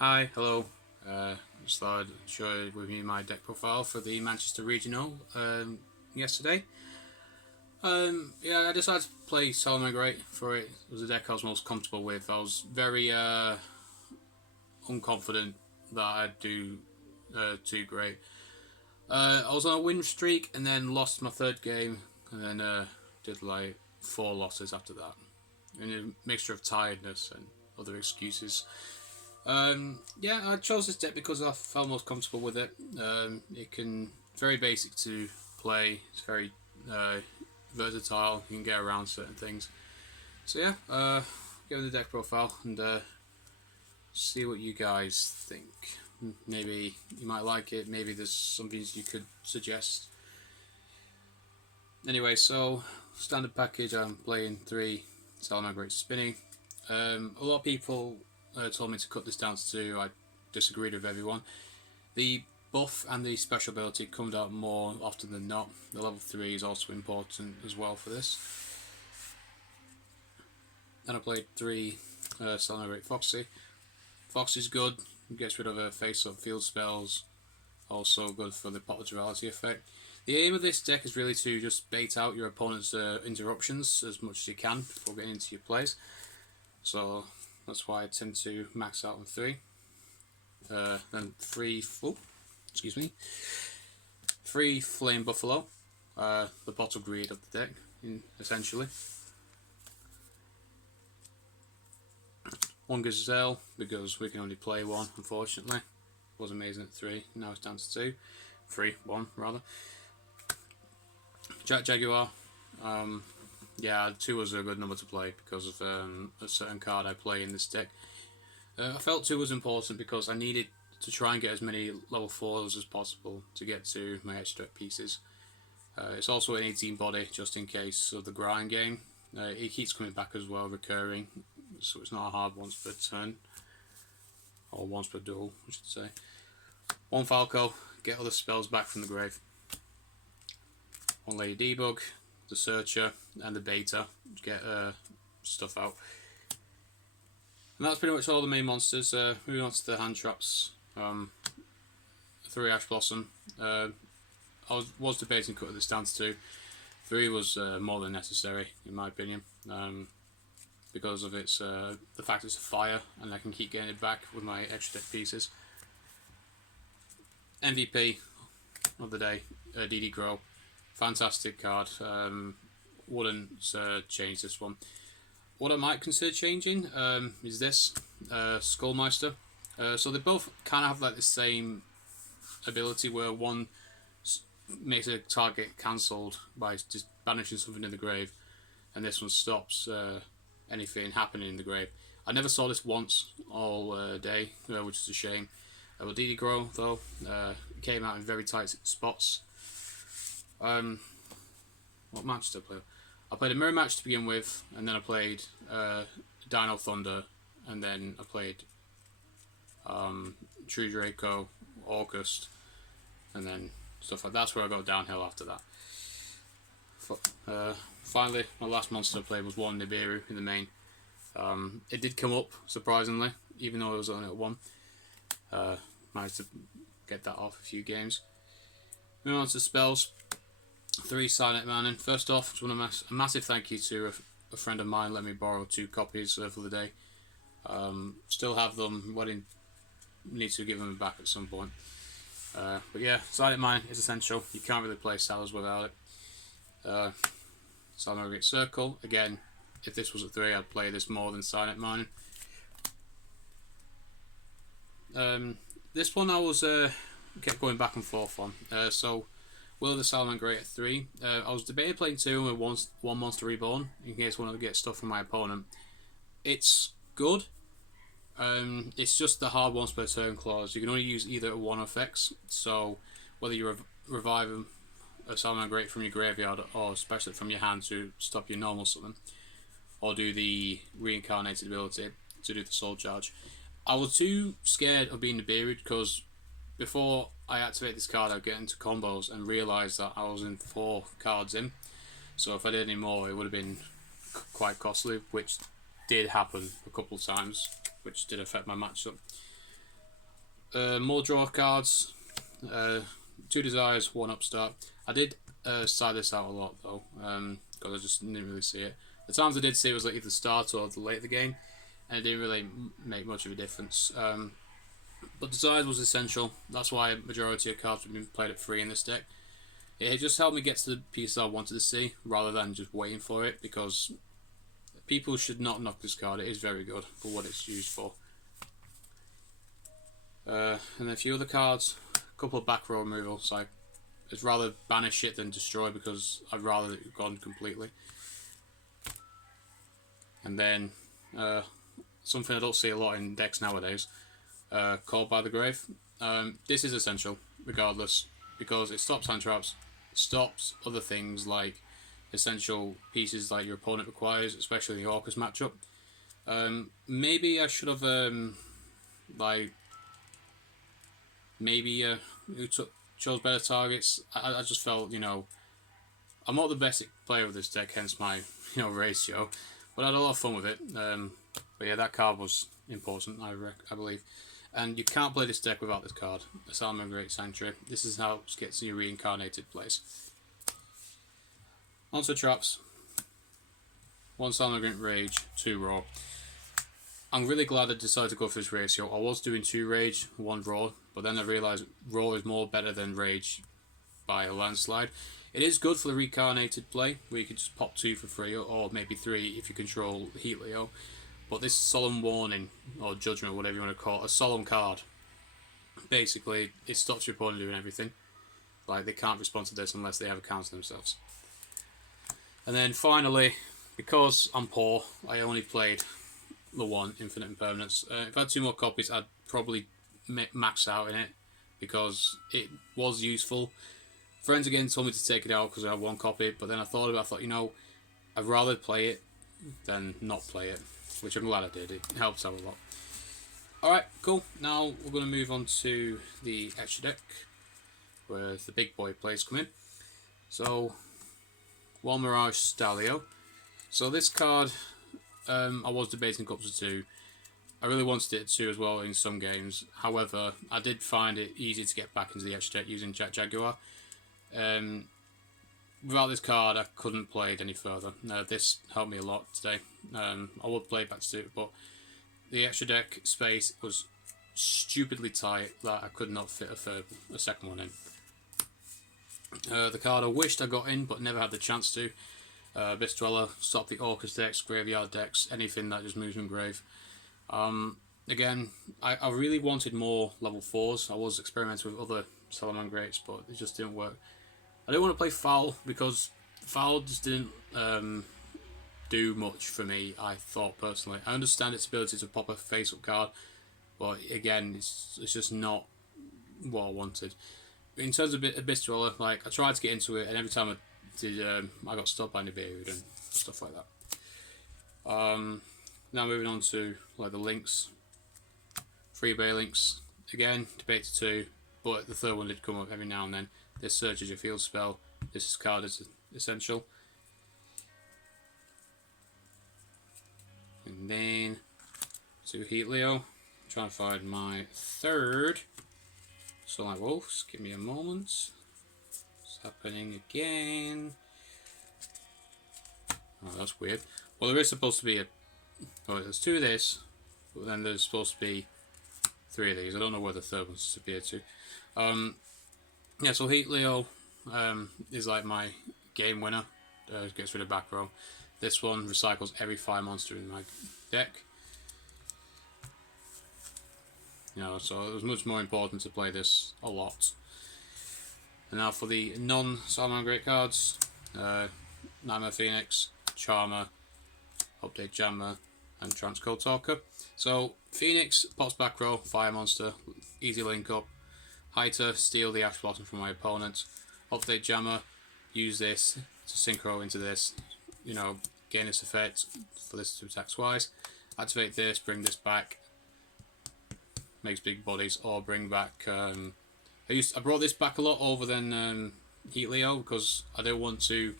Hi, hello. Just thought I'd share with you my deck profile for the Manchester Regional yesterday. Yeah, I decided to play Salamangreat for it. It was the deck I was most comfortable with. I was very unconfident that I'd do too great. I was on a win streak and then lost my third game and then did like 4 losses after that. And a mixture of tiredness and other excuses. Yeah, I chose this deck because I felt most comfortable with it. It's very basic to play. It's very versatile. You can get around certain things. So yeah, go to the deck profile and see what you guys think. Maybe you might like it. Maybe there's some things you could suggest. Anyway, so standard package. I'm playing 3 Salamangreat spinning. A lot of people told me to cut this down to 2. I disagreed with everyone. The buff and the special ability come out more often than not. The level 3 is also important as well for this. Then I played 3 Salamangreat Foxy. Foxy's good, gets rid of her face-up field spells, also good for the pot duality effect. The aim of this deck is really to just bait out your opponent's interruptions as much as you can before getting into your plays. So that's why I tend to max out on 3. Then 3 Flame Buffalo, the bottle greed of the deck, essentially. 1 Gazelle, because we can only play 1, unfortunately. Was amazing at 3, now it's down to 2. 1 rather. Jaguar, yeah, 2 was a good number to play because of a certain card I play in this deck. I felt 2 was important because I needed to try and get as many level 4s as possible to get to my extra pieces. It's also an 18 body just in case of the grind game. It keeps coming back as well, recurring, so it's not a hard once per turn, or once per duel, I should say. 1 Falco, get all the spells back from the grave. 1 Lady Debug, the Searcher, and the Beta, get stuff out. And that's pretty much all the main monsters. Moving on to the hand traps. 3 Ash Blossom. I was debating cutting this down to 2. 3 was more than necessary, in my opinion, because of its the fact it's a fire, and I can keep getting it back with my extra deck pieces. MVP of the day, DD Grow. Fantastic card. Wouldn't change this one. What I might consider changing is this Skullmeister. So they both kind of have like the same ability where one makes a target cancelled by just banishing something in the grave, and this one stops anything happening in the grave. I never saw this once all day, which is a shame. Well, DD Grow though came out in very tight spots. What match did I play? I played a mirror match to begin with, and then I played Dino Thunder, and then I played True Draco, August, and then stuff like that. That's where I got downhill after that. Finally, my last monster I played was 1 Nibiru in the main. It did come up, surprisingly, even though it was only at 1. Managed to get that off a few games. Moving on to spells. 3 Silent Manning. First off, just want a massive thank you to a friend of mine let me borrow 2 copies for the day. Still have them. Need to give them back at some point. But yeah, Silent Manning is essential. You can't really play Salas without it. Salamangreat Circle. Again, if this was at 3, I'd play this more than Silent Manning. This one I was kept going back and forth on. So Will of the Salamangreat at 3. I was debating playing 2 with 1 Monster Reborn in case I wanted to get stuff from my opponent. It's good. It's just the hard once per turn clause. You can only use either 1 effects. So whether you revive a Salamangreat from your graveyard or especially from your hand to stop your normal summon, or do the reincarnated ability to do the soul charge. I was too scared of being buried because before I activate this card, I'd get into combos and realise that I was in 4 cards in. So if I did any more, it would have been quite costly, which did happen a couple of times, which did affect my matchup. More draw cards. 2 desires, 1 upstart. I did side this out a lot though, because I just didn't really see it. The times I did see it was like either the start or the late of the game, and it didn't really make much of a difference. But desires was essential. That's why a majority of cards have been played at 3 in this deck. It just helped me get to the pieces I wanted to see, rather than just waiting for it, because people should not knock this card. It is very good for what it's used for. And then a few other cards, a couple of back row removals. I'd rather banish it than destroy, because I'd rather it gone completely. And then something I don't see a lot in decks nowadays, Called by the Grave. This is essential regardless, because it stops hand traps, it stops other things like essential pieces like your opponent requires, especially the Orcus matchup. Maybe I should have chose better targets. I just felt, I'm not the best player of this deck, hence my ratio, but I had a lot of fun with it. But yeah, that card was important, I believe. And you can't play this deck without this card, the Salamangreat Sanctuary. This is how it gets your reincarnated place. Onto traps. 1 Salamangreat Rage, 2 Raw. I'm really glad I decided to go for this ratio. I was doing 2 Rage, 1 Raw, but then I realised Raw is more better than Rage by a landslide. It is good for the reincarnated play, where you could just pop 2 for free, or maybe 3 if you control Heat Leo. But this Solemn Warning, or Judgment, whatever you want to call it, a solemn card. Basically, it stops your opponent doing everything. Like, they can't respond to this unless they have a counter themselves. And then finally, because I'm poor, I only played the 1 Infinite Impermanence. If I had 2 more copies, I'd probably max out in it, because it was useful. Friends again told me to take it out because I had 1 copy, but then I thought, I'd rather play it than not play it, which I'm glad I did. It helps out a lot. Alright, cool. Now we're going to move on to the extra deck, where the big boy plays come in. So, 1 Mirage Dahlia. So this card, I was debating up to 2. I really wanted it at 2 as well in some games. However, I did find it easy to get back into the extra deck using Jaguar. Without this card, I couldn't play it any further. This helped me a lot today. I would play it back to 2, but the extra deck space was stupidly tight that I could not fit a second one in. The card I wished I got in, but never had the chance to. Abyss Dweller, stop the Orcus decks, graveyard decks, anything that just moves in grave. Again, I really wanted more level 4s. I was experimenting with other Salamangreats, but it just didn't work. I didn't want to play Foul, because Foul just didn't do much for me, I thought personally. I understand its ability to pop a face-up card, but again, it's just not what I wanted. In terms of Abyss Dweller, I tried to get into it, and every time I did, I got stopped by Nibiru and stuff like that. Now moving on to the links. 3 Bay links. Again, debate to 2, but the third one did come up every now and then. This searches your field spell. This card is essential. And then 2 Heat Leo. Trying to find my 3rd. Sunlight Wolves. Give me a moment. It's happening again. Oh, that's weird. Well, there is supposed to be there's 2 of this, but then there's supposed to be 3 of these. I don't know where the third one's disappeared to. Yeah, so Heat Leo is like my game winner. Gets rid of back row. This one recycles every fire monster in my deck. So it was much more important to play this a lot. And now for the non-Salamangreat cards. Nightmare Phoenix, Charmer, Update Jammer, and Transcode Talker. So Phoenix pops back row, fire monster, easy link up. Hyter, steal the Ash Blossom from my opponent. Update Jammer, use this to synchro into this, gain this effect for this to attack twice. Activate this, bring this back, makes big bodies, or bring back. I brought this back a lot over than Heat Leo, because I don't want to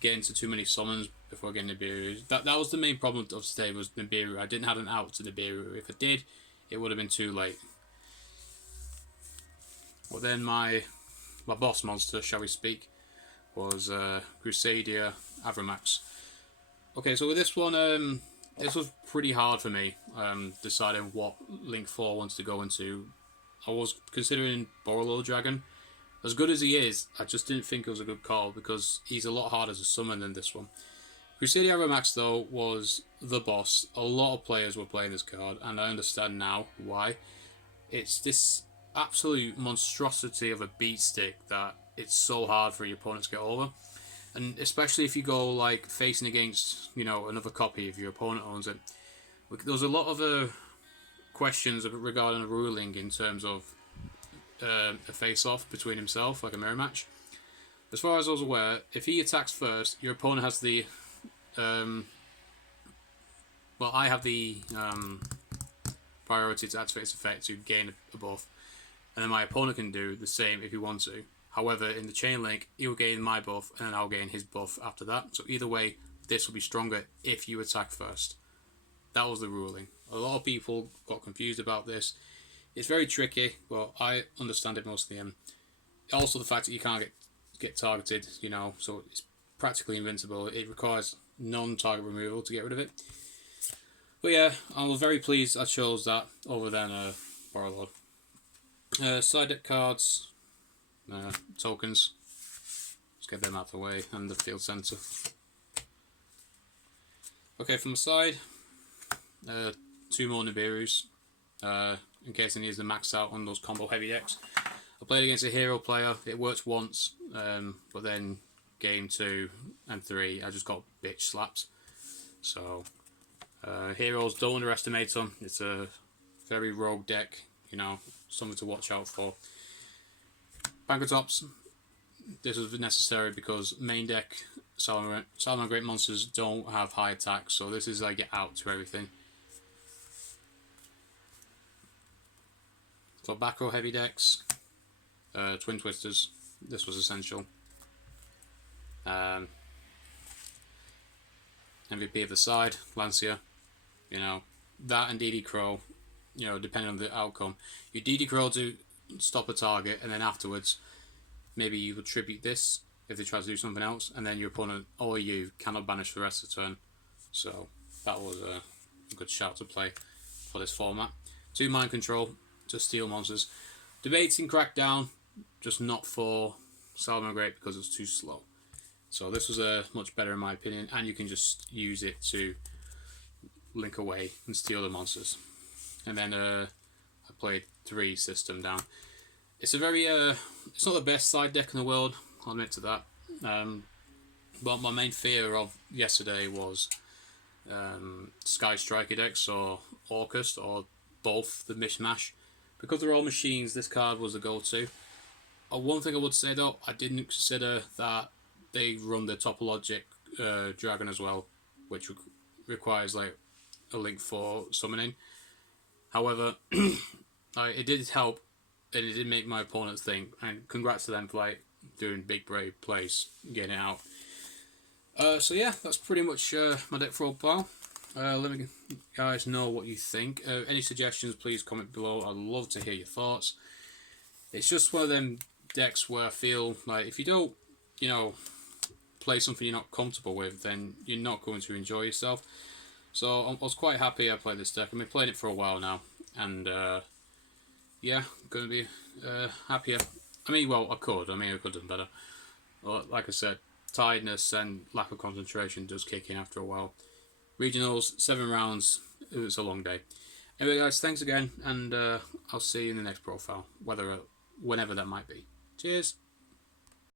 get into too many summons before getting Nibiru. That was the main problem of today, was Nibiru. I didn't have an out to Nibiru. If I did, it would have been too late. But then my boss monster, shall we speak, was Crusader Avril. Okay, so with this one, this was pretty hard for me, deciding what Link 4 I wanted to go into. I was considering Borrelord Dragon. As good as he is, I just didn't think it was a good call because he's a lot harder to summon than this one. Crusader Avril though was the boss. A lot of players were playing this card, and I understand now why. It's this absolute monstrosity of a beat stick that it's so hard for your opponent to get over. And especially if you go like facing against, you know, another copy if your opponent owns it. There's a lot of questions regarding a ruling in terms of a face-off between himself, like a mirror match. As far as I was aware, if he attacks first, your opponent has the well, I have the priority to activate its effect to gain a buff, and then my opponent can do the same if he wants to. However, in the chain link, he'll gain my buff, and then I'll gain his buff after that. So either way, this will be stronger if you attack first. That was the ruling. A lot of people got confused about this. It's very tricky, but I understand it most of the end. Also, the fact that you can't get targeted, you know, so it's practically invincible. It requires non-target removal to get rid of it. But yeah, I was very pleased I chose that over than Borrelord. Side deck cards, tokens. Let's get them out of the way, and the field center. Okay, from the side, 2 more Nibiru's, in case I need to max out on those combo heavy decks. I played against a hero player. It worked once, but then game 2 and 3, I just got bitch slaps. So, heroes, don't underestimate them. It's a very rogue deck, you know, something to watch out for. Banker tops. This was necessary because main deck Salamangreat monsters don't have high attack, so this is like out to everything. For back row heavy decks, Twin Twisters, this was essential. MVP of the side, Lancia, you know, that and DD Crow, you know, depending on the outcome. You DD Crow to stop a target, and then afterwards, maybe you would tribute this if they try to do something else, and then your opponent or you cannot banish for the rest of the turn. So that was a good shout to play for this format. 2 mind control to steal monsters. Debating Crackdown, just not for Salamangreat because it's too slow. So this was much better in my opinion, and you can just use it to link away and steal the monsters. And then I played 3 system down. It's a very it's not the best side deck in the world, I'll admit to that. But my main fear of yesterday was Sky Striker decks or Orcust or both the mishmash. Because they're all machines, this card was the go-to. One thing I would say though, I didn't consider that they run the Topologic Dragon as well, which requires like a link for summoning. However, it did help, and it did make my opponents think. And congrats to them for like doing big brave plays, getting it out. So yeah, that's pretty much my deck profile. Let me guys know what you think. Any suggestions, please comment below. I'd love to hear your thoughts. It's just one of them decks where I feel like if you don't, you know, play something you're not comfortable with, then you're not going to enjoy yourself. So I was quite happy I played this deck. I've been playing it for a while now, and yeah, I'm going to be happier. I mean, well, I could have done better. But like I said, tiredness and lack of concentration does kick in after a while. Regionals, 7 rounds, it was a long day. Anyway guys, thanks again, and I'll see you in the next profile, whenever that might be. Cheers!